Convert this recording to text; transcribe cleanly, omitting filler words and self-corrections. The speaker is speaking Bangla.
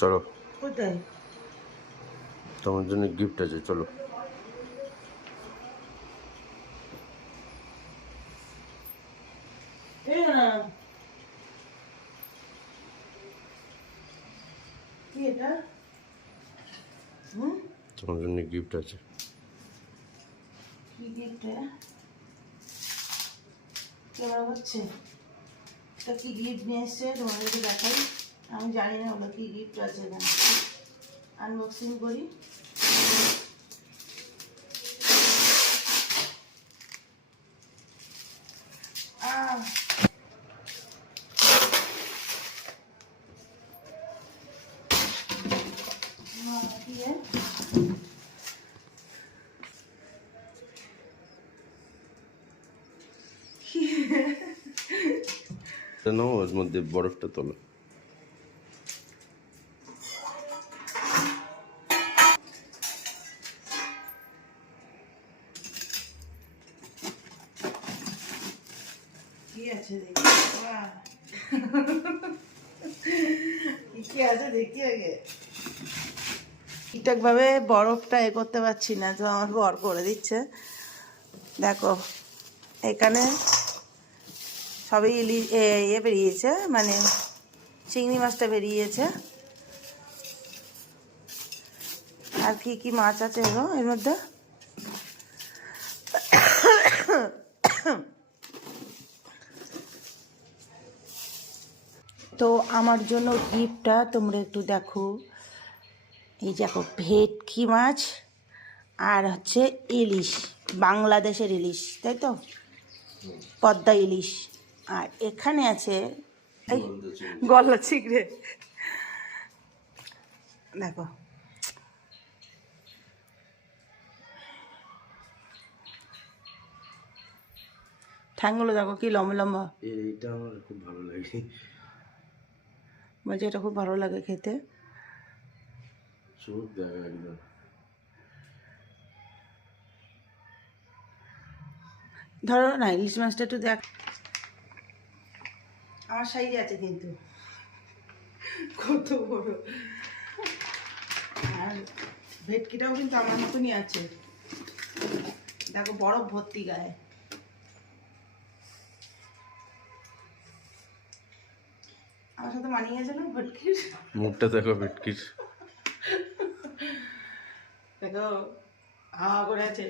চলো কোথায়? তোমার জন্য গিফট আছে, চলো। কি এটা? হুম, তোমার জন্য গিফট আছে। কি গিফট? কেমন হচ্ছে? তা কি গিফট নিয়ে এসছে তোমাদেরকে দেখাই। আমি জানি না ওগুলো কি গিফট আছে এখানে। আনবক্সিং করি। নাও, ওর মধ্যে বরফটা তোলো। কি আছে দেখি। কি আছে দেখি আগে। ঠিকঠাক ভাবে বরফটা করতে পারছি না, তো আমার বর করে দিচ্ছে। দেখো এখানে সবই ইয়ে বেরিয়েছে, মানে চিংড়ি মাছটা বেরিয়েছে। আর কি কি মাছ আছে গো এর মধ্যে? তো আমার জন্য গিফটটা তোমরা একটু দেখো। এই দেখো ভেটকি মাছ আর হচ্ছে ইলিশ, বাংলাদেশের ইলিশ, তাই তো, পদ্মা ইলিশ। আর এখানে আছে এই গলা চিংড়ে। দেখো ঠ্যাংগুলো দেখো কি লম্বা লম্বা। এইটা আমার খুব ভালো লাগে। বলছে এটা খুব ভালো লাগে খেতে। চোখ দেখো একদম। ধরো না ইলিশ মাছটা একটু দেখ। আমার সাইজে আছে কিন্তু, কত বড়। আর ভেটকিটাও কিন্তু আমার মতনই আছে, দেখো বরফ ভর্তি গায়ে। আমার সাথে মানিয়ে গেছে না ভেটকির? মুখটা দেখো ভেটকির। দেখো হা করে আছে।